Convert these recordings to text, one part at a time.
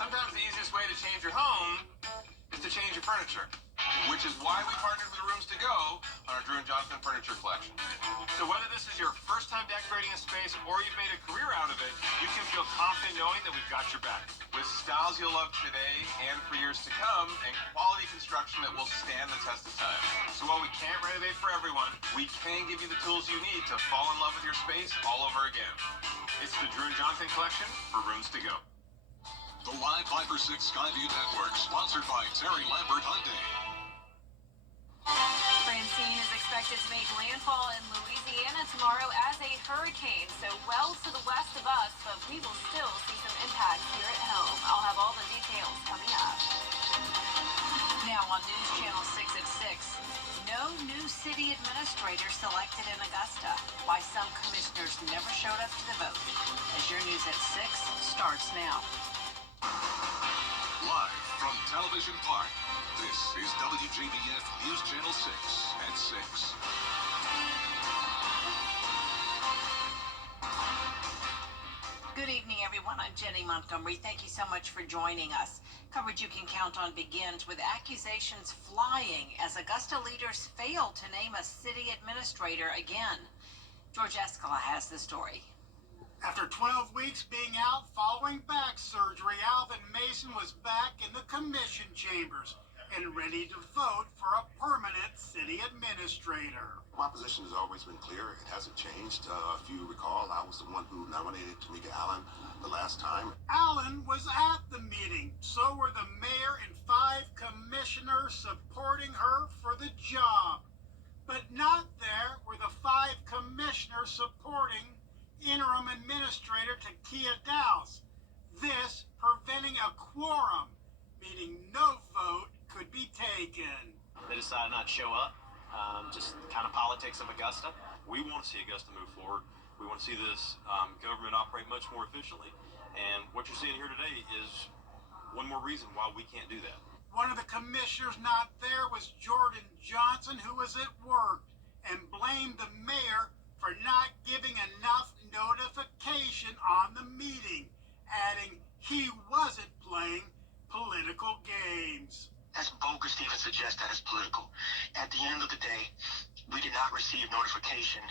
Sometimes the easiest way to change your home is to change your furniture, which is why we partnered with Rooms to Go on our Drew and Jonathan furniture collection. So whether this is your first time decorating a space or you've made a career out of it, you can feel confident knowing that we've got your back. With styles you'll love today and for years to come, and quality construction that will stand the test of time. So while we can't renovate for everyone, we can give you the tools you need to fall in love with your space all over again. It's the Drew and Jonathan collection for Rooms to Go. The Live 5-for-6 Skyview Network, sponsored by Terry Lambert Hyundai. Francine is expected to make landfall in Louisiana tomorrow as a hurricane, so well to the west of us, but we will still see some impact here at home. I'll have all the details coming up. Now on News Channel 6 at 6, no new city administrator selected in Augusta. Why some commissioners never showed up to the vote. As your News at 6 starts now. Live from Television Park, this is WJBF News Channel 6 at 6. Good evening, everyone. I'm Jenny Montgomery. Thank you so much for joining us. Coverage you can count on begins with accusations flying as Augusta leaders fail to name a city administrator again. George Escala has the story. After 12 weeks being out following back surgery, Alvin Mason was back in the commission chambers and ready to vote for a permanent city administrator. My position has always been clear. It hasn't changed. If you recall, I was the one who nominated Tamika Allen the last time. Allen was at the meeting. So were the mayor and 5 commissioners supporting her for the job. But not there were the 5 commissioners supporting Interim Administrator Takia Dowse. This preventing a quorum, meaning no vote could be taken. They decided not to show up. Just kind of politics of Augusta. We want to see Augusta move forward. We want to see this government operate much more efficiently. And what you're seeing here today is one more reason why we can't do that. One of the commissioners not there was Jordan Johnson, who was at work, and blamed the mayor for not giving enough notification on the meeting, adding he wasn't playing political games. That's bogus to even suggest that it's political. At the end of the day, we did not receive notification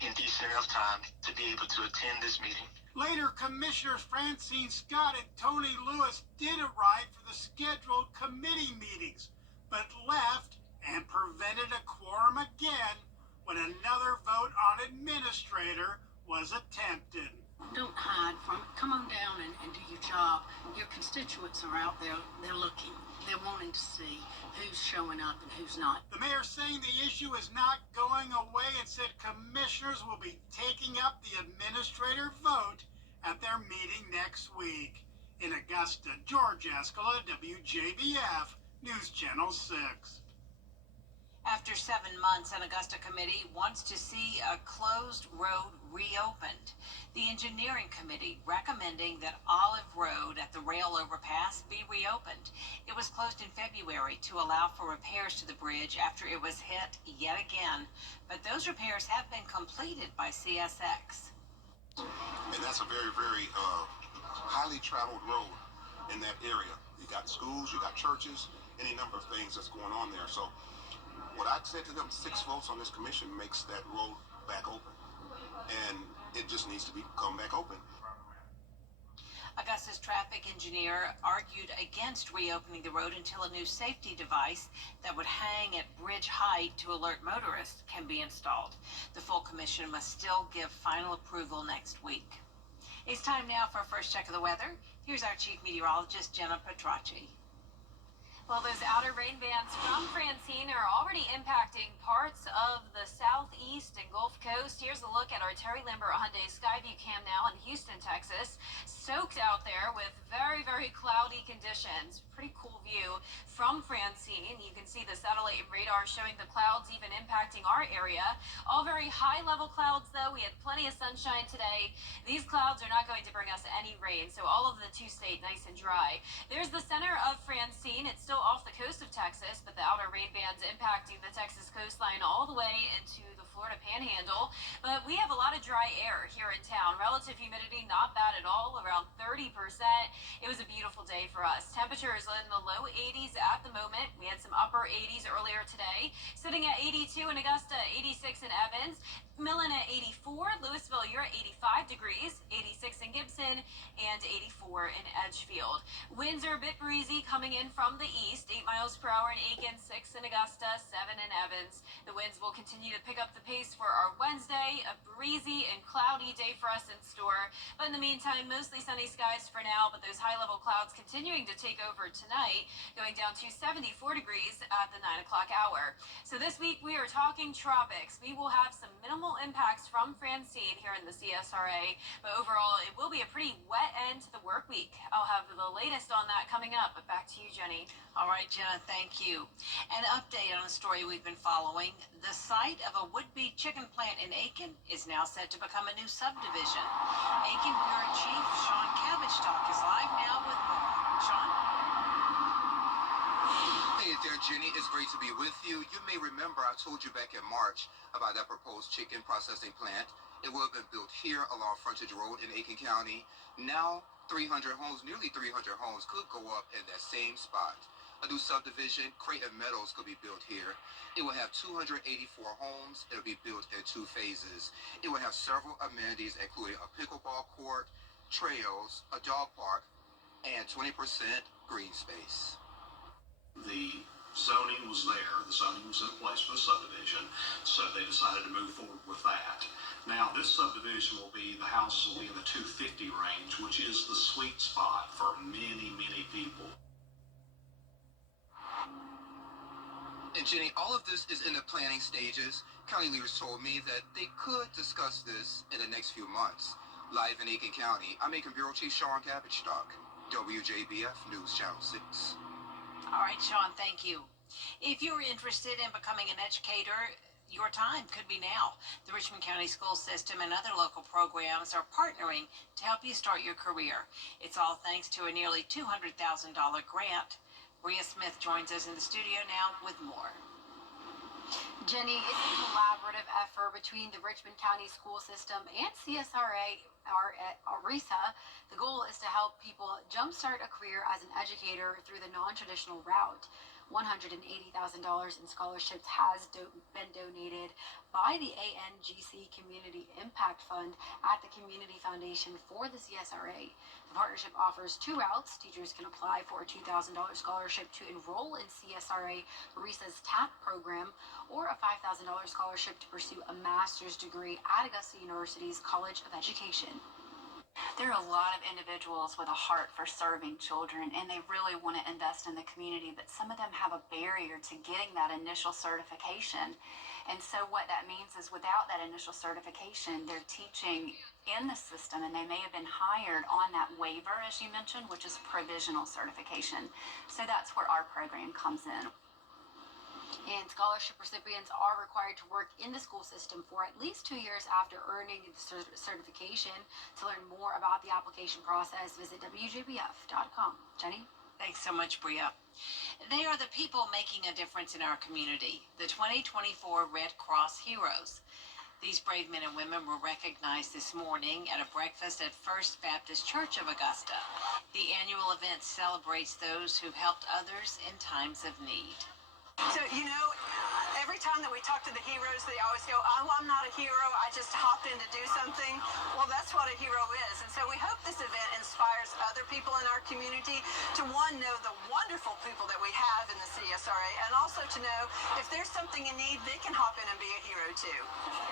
in decent enough time to be able to attend this meeting. Later, Commissioners Francine Scott and Tony Lewis did arrive for the scheduled committee meetings, but left and prevented a quorum again when another vote on administrator was attempted. Don't hide from it. Come on down and do your job. Your constituents are out there. They're looking. They're wanting to see who's showing up and who's not. The mayor saying the issue is not going away and said commissioners will be taking up the administrator vote at their meeting next week. In Augusta, George Escala, WJBF, News Channel 6. After 7 months, an Augusta committee wants to see a closed road reopened. The engineering committee recommending that Olive Road at the rail overpass be reopened. It was closed in February to allow for repairs to the bridge after it was hit yet again. But those repairs have been completed by CSX. And that's a very, very highly traveled road in that area. You got schools, you got churches, any number of things that's going on there. So what I said to them, 6 votes on this commission makes that road back open. And it just needs to come back open. Augusta's traffic engineer argued against reopening the road until a new safety device that would hang at bridge height to alert motorists can be installed. The full commission must still give final approval next week. It's time now for our first check of the weather. Here's our chief meteorologist, Jenna Petracci. Well, those outer rain bands from Francine are already impacting parts of the southeast and Gulf Coast. Here's a look at our Terry Lambert Hyundai Skyview cam now in Houston, Texas. Soaked out there with very, very cloudy conditions. Pretty cool view from Francine. You can see the satellite radar showing the clouds even impacting our area. All very high-level clouds, though. We had plenty of sunshine today. These clouds are not going to bring us any rain, so all of the 2 stayed nice and dry. There's the center of Francine. It's still off the coast of Texas, but the outer rain bands impacting the Texas coastline all the way into the Florida Panhandle. But we have a lot of dry air here in town. Relative humidity, not bad at all, around 30%. It was a beautiful day for us. Temperatures in the low 80s at the moment. We had some upper 80s earlier today. Sitting at 82 in Augusta, 86 in Evans, Millen at 84, Louisville, you're at 85 degrees, 86 in Gibson, and 84 in Edgefield. Winds are a bit breezy coming in from the east, 8 miles per hour in Aiken, 6 in Augusta, 7 in Evans. The winds will continue to pick up the pace for our Wednesday, a breezy and cloudy day for us in store. But in the meantime, mostly sunny skies for now, but those high-level clouds continuing to take over tonight, going down to 74 degrees at the 9 o'clock hour. So this week we are talking tropics. We will have some minimal impacts from Francine here in the CSRA, but overall it will be a pretty wet end to the work week. I'll have the latest on that coming up, but back to you, Jenny. All right, Jenna, thank you. An update on a story we've been following. The site of a would-be chicken plant in Aiken is now set to become a new subdivision. Aiken Bureau Chief Sean Cabbage is live now with more. Sean? Hey there, Jenny. It's great to be with you. You may remember I told you back in March about that proposed chicken processing plant. It will have been built here along Frontage Road in Aiken County. Now, 300 homes, nearly 300 homes, could go up in that same spot. A new subdivision, Creighton Meadows, could be built here. It will have 284 homes. It'll be built in 2 phases. It will have several amenities, including a pickleball court, trails, a dog park, and 20% green space. The zoning was there. The zoning was in place for the subdivision, so they decided to move forward with that. Now, this subdivision will be, the house will be in the 250 range, which is the sweet spot for many, many people. And Jenny, all of this is in the planning stages. County leaders told me that they could discuss this in the next few months. Live in Aiken County, I'm Aiken Bureau Chief Sean Cabbage, WJBF News Channel 6. All right, Sean, thank you. If you're interested in becoming an educator, your time could be now. The Richmond County School System and other local programs are partnering to help you start your career. It's all thanks to a nearly $200,000 grant. Bria Smith joins us in the studio now with more. Jenny, it's a collaborative effort between the Richmond County School System and CSRA or RISA. The goal is to help people jumpstart a career as an educator through the non-traditional route. $180,000 in scholarships has been donated by the ANGC Community Impact Fund at the Community Foundation for the CSRA. The partnership offers 2 routes. Teachers can apply for a $2,000 scholarship to enroll in CSRA RISA's TAP program, or a $5,000 scholarship to pursue a master's degree at Augusta University's College of Education. There are a lot of individuals with a heart for serving children, and they really want to invest in the community, but some of them have a barrier to getting that initial certification. And so what that means is without that initial certification, they're teaching in the system, and they may have been hired on that waiver, as you mentioned, which is provisional certification. So that's where our program comes in. And scholarship recipients are required to work in the school system for at least 2 years after earning the certification. To learn more about the application process, visit WJBF.com. Jenny? Thanks so much, Bria. They are the people making a difference in our community, the 2024 Red Cross Heroes. These brave men and women were recognized this morning at a breakfast at First Baptist Church of Augusta. The annual event celebrates those who helped others in times of need. So, you know, every time that we talk to the heroes, they always go, oh, I'm not a hero, I just hopped in to do something. Well, that's what a hero is. And so we hope this event inspires other people in our community to, one, know the wonderful people that we have in the CSRA, and also to know if there's something in need, they can hop in and be a hero too.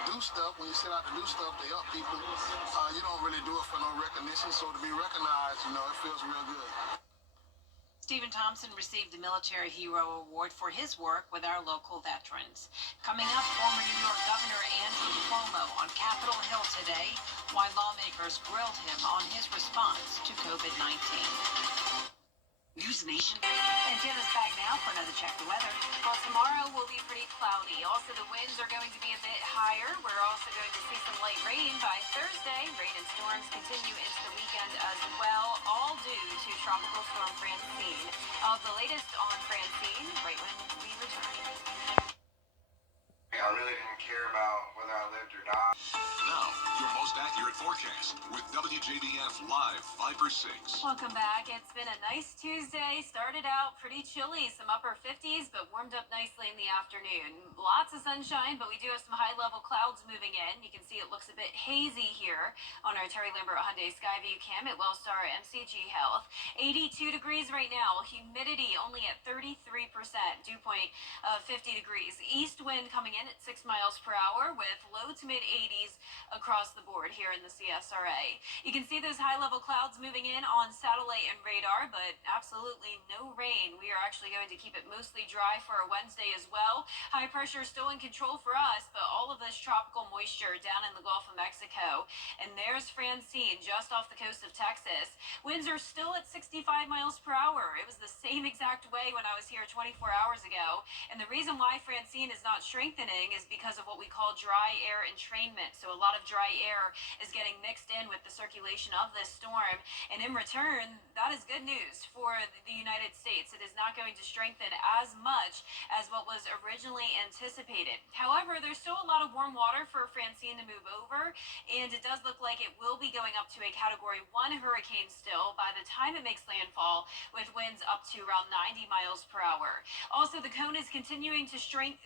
Do stuff, when you set out to do stuff to help people, you don't really do it for no recognition, so to be recognized, you know, it feels real good. Stephen Thompson received the Military Hero Award for his work with our local veterans. Coming up, former New York Governor Andrew Cuomo on Capitol Hill today, why lawmakers grilled him on his response to COVID-19. News Nation. And Jenna's back now for another check the weather. Well, tomorrow will be pretty cloudy. Also, the winds are going to be a bit higher. We're also going to see some light rain by Thursday. Rain and storms continue into the weekend as well, all due to Tropical Storm Francine. The latest on Francine right when we return. I really didn't care about whether I lived or not. Now, your most accurate forecast with WJBF Live 5 for 6. Welcome back. It's been a nice Tuesday. Started out pretty chilly, some upper 50s, but warmed up nicely in the afternoon. Lots of sunshine, but we do have some high-level clouds moving in. You can see it looks a bit hazy here on our Terry Lambert Hyundai Skyview cam at Wellstar MCG Health. 82 degrees right now. Humidity only at 33%. Dew point of 50 degrees. East wind coming in at 6 miles per hour with low to mid 80s across the board here in the CSRA. You can see those high-level clouds moving in on satellite and radar, but absolutely no rain. We are actually going to keep it mostly dry for a Wednesday as well. High pressure still in control for us, but all of this tropical moisture down in the Gulf of Mexico. And there's Francine just off the coast of Texas. Winds are still at 65 miles per hour. It was the same exact way when I was here 24 hours ago. And the reason why Francine is not strengthening is because of what we call dry air entrainment. So a lot of dry air is getting mixed in with the circulation of this storm. And in return, that is good news for the United States. It is not going to strengthen as much as what was originally anticipated. However, there's still a lot of warm water for Francine to move over, and it does look like it will be going up to a Category 1 hurricane still by the time it makes landfall, with winds up to around 90 miles per hour. Also, the cone is continuing to shrink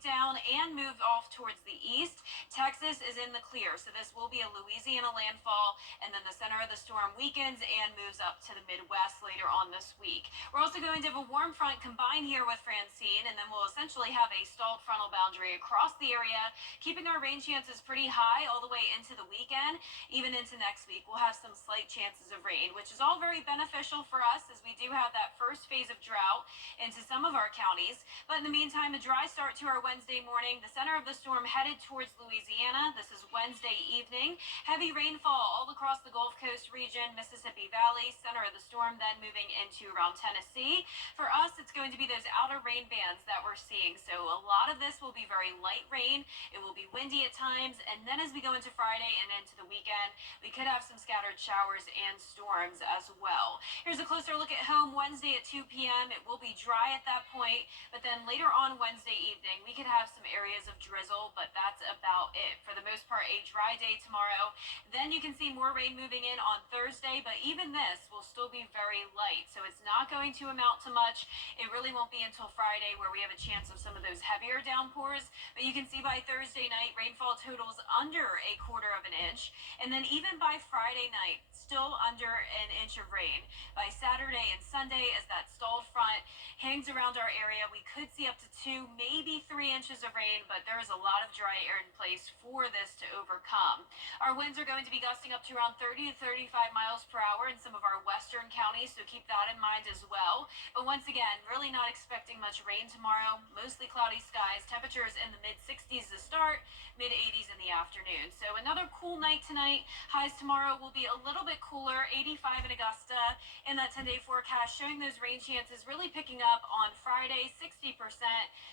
down and move off towards the east. Texas is in the clear, so this will be a Louisiana landfall, and then the center of the storm weakens and moves up to the Midwest later on this week. We're also going to have a warm front combined here with Francine, and then we'll essentially have a stalled frontal boundary across the area, keeping our rain chances pretty high all the way into the weekend. Even into next week, we'll have some slight chances of rain, which is all very beneficial for us as we do have that first phase of drought into some of our counties. But in the meantime, a dry start to our Wednesday morning. The center of the storm headed towards Louisiana. This is Wednesday evening. Heavy rainfall all across the Gulf Coast region, Mississippi Valley, center of the storm, then moving into around Tennessee. For us, it's going to be those outer rain bands that we're seeing. So a lot of this will be very light rain. It will be windy at times. And then as we go into Friday and into the weekend, we could have some scattered showers and storms as well. Here's a closer look at home Wednesday at 2 p.m. It will be dry at that point, but then later on Wednesday evening, we could have some areas of drizzle, but that's about it. For the most part, a dry day tomorrow. Then you can see more rain moving in on Thursday, but even this will still be very light, so it's not going to amount to much. It really won't be until Friday where we have a chance of some of those heavier downpours, but you can see by Thursday night, rainfall totals under a quarter of an inch, and then even by Friday night, still under an inch of rain. By Saturday and Sunday, as that stalled front hangs around our area, we could see up to 2, maybe 3 inches of rain, but there is a lot of dry air in place for this to overcome. Our winds are going to be gusting up to around 30 to 35 miles per hour in some of our western counties, so keep that in mind as well. But once again, really not expecting much rain tomorrow. Mostly cloudy skies, temperatures in the mid-60s to start, mid-80s in the afternoon. So another cool night tonight. Highs tomorrow will be a little bit cooler, 85 in Augusta. In that 10-day forecast, showing those rain chances really picking up on Friday, 60%.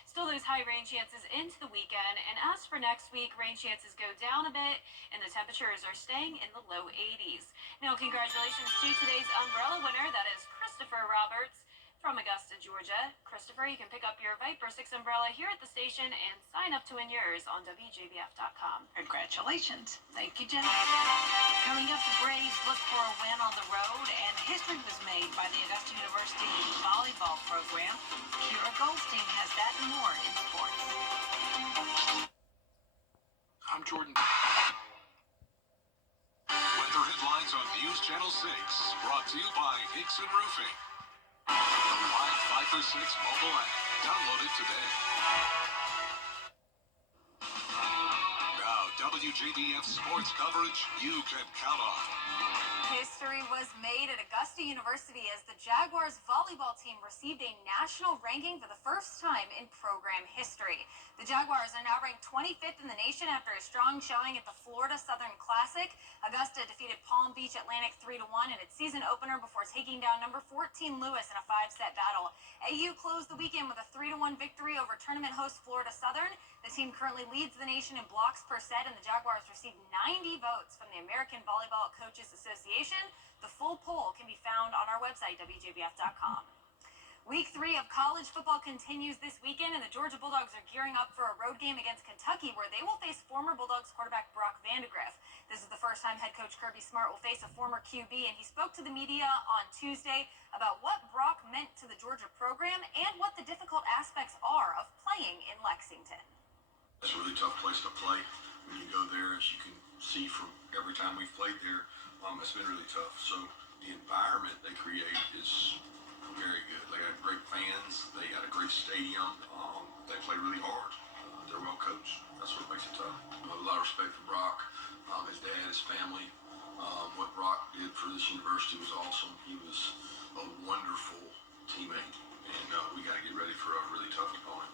Still those high rain chances into the weekend. And as for next week, rain chances go down a bit, and the temperatures are staying in the low 80s. Now, congratulations to today's umbrella winner. That is Christopher Roberts from Augusta, Georgia. Christopher, you can pick up your Viper 6 umbrella here at the station and sign up to win yours on WJBF.com. Congratulations. Thank you, Jenny. Coming up, the Braves look for a win on the road, and history was made by the Augusta University volleyball program. Kira Goldstein has that and more in sports. I'm Jordan. Weather headlines on News Channel 6, brought to you by Hickson Roofing. The Live 5 for 6 mobile app. Download it today. Now, WJBF sports coverage you can count on. History was made at Augusta University as the Jaguars volleyball team received a national ranking for the first time in program history. The Jaguars are now ranked 25th in the nation after a strong showing at the Florida Southern Classic. Augusta defeated Palm Beach Atlantic 3-1 in its season opener before taking down number 14 Lewis in a 5-set battle. AU closed the weekend with a 3-1 victory over tournament host Florida Southern. The team currently leads the nation in blocks per set, and the Jaguars received 90 votes from the American Volleyball Coaches Association. The full poll can be found on our website, WJBF.com. Week 3 of college football continues this weekend, and the Georgia Bulldogs are gearing up for a road game against Kentucky, where they will face former Bulldogs quarterback Brock Vandegrift. This is the first time head coach Kirby Smart will face a former QB, and he spoke to the media on Tuesday about what Brock meant to the Georgia program and what the difficult aspects are of playing in Lexington. It's a really tough place to play. When you go there, as you can see from every time we've played there, it's been really tough. So the environment they create is very good. They got great fans. They got a great stadium. They play really hard. They're well coached. That's what makes it tough. I have a lot of respect for Brock, his dad, his family. What Brock did for this university was awesome. He was a wonderful teammate, and we got to get ready for a really tough opponent.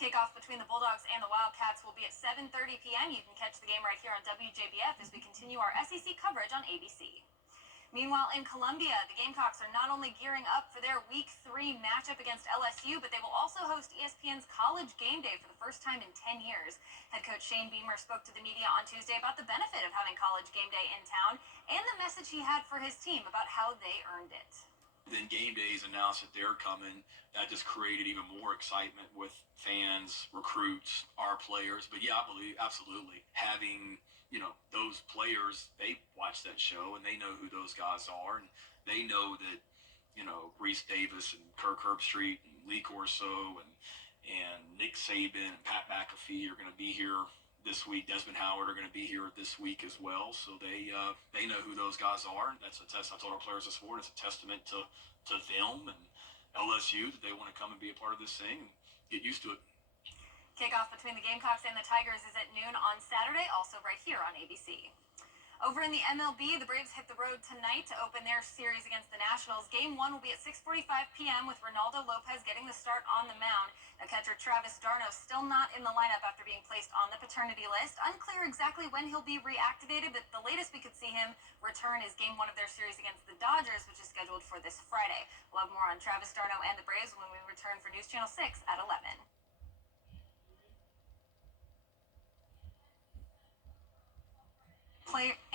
Kickoff between the Bulldogs and the Wildcats will be at 7:30 p.m. You can catch the game right here on WJBF as we continue our SEC coverage on ABC. Meanwhile, in Columbia, the Gamecocks are not only gearing up for their Week 3 matchup against LSU, but they will also host ESPN's College Game Day for the first time in 10 years. Head coach Shane Beamer spoke to the media on Tuesday about the benefit of having College Game Day in town and the message he had for his team about how they earned it. Then game days announced that they're coming. That just created even more excitement with fans, recruits, our players. But yeah, I believe absolutely having, those players, they watch that show and they know who those guys are, and they know that, Reese Davis and Kirk Herbstreit and Lee Corso and Nick Saban and Pat McAfee are going to be here this week. Desmond Howard are going to be here this week as well. So they know who those guys are. And that's a test. I told our players this morning, it's a testament to them and LSU that they want to come and be a part of this thing and get used to it. Kickoff between the Gamecocks and the Tigers is at noon on Saturday, also right here on ABC. Over in the MLB, the Braves hit the road tonight to open their series against the Nationals. Game 1 will be at 6:45 p.m. with Ronaldo Lopez getting the start on the mound. Now, catcher Travis d'Arnaud still not in the lineup after being placed on the paternity list. Unclear exactly when he'll be reactivated, but the latest we could see him return is Game 1 of their series against the Dodgers, which is scheduled for this Friday. We'll have more on Travis d'Arnaud and the Braves when we return for News Channel 6 at 11.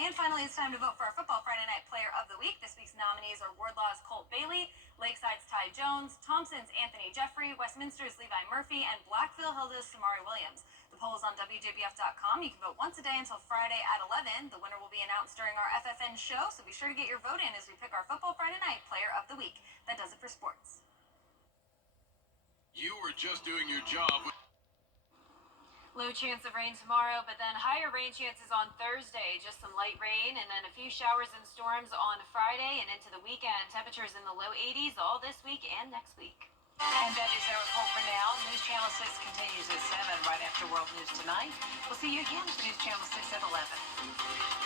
And finally, it's time to vote for our Football Friday Night Player of the Week. This week's nominees are Wardlaw's Colt Bailey, Lakeside's Ty Jones, Thompson's Anthony Jeffrey, Westminster's Levi Murphy, and Blackville Hilda's Samari Williams. The poll is on WJBF.com. You can vote once a day until Friday at 11. The winner will be announced during our FFN show, so be sure to get your vote in as we pick our Football Friday Night Player of the Week. That does it for sports. You were just doing your job. Low chance of rain tomorrow, but then higher rain chances on Thursday. Just some light rain and then a few showers and storms on Friday and into the weekend. Temperatures in the low 80s all this week and next week. And that is our report for now. News Channel 6 continues at 7 right after World News Tonight. We'll see you again for News Channel 6 at 11.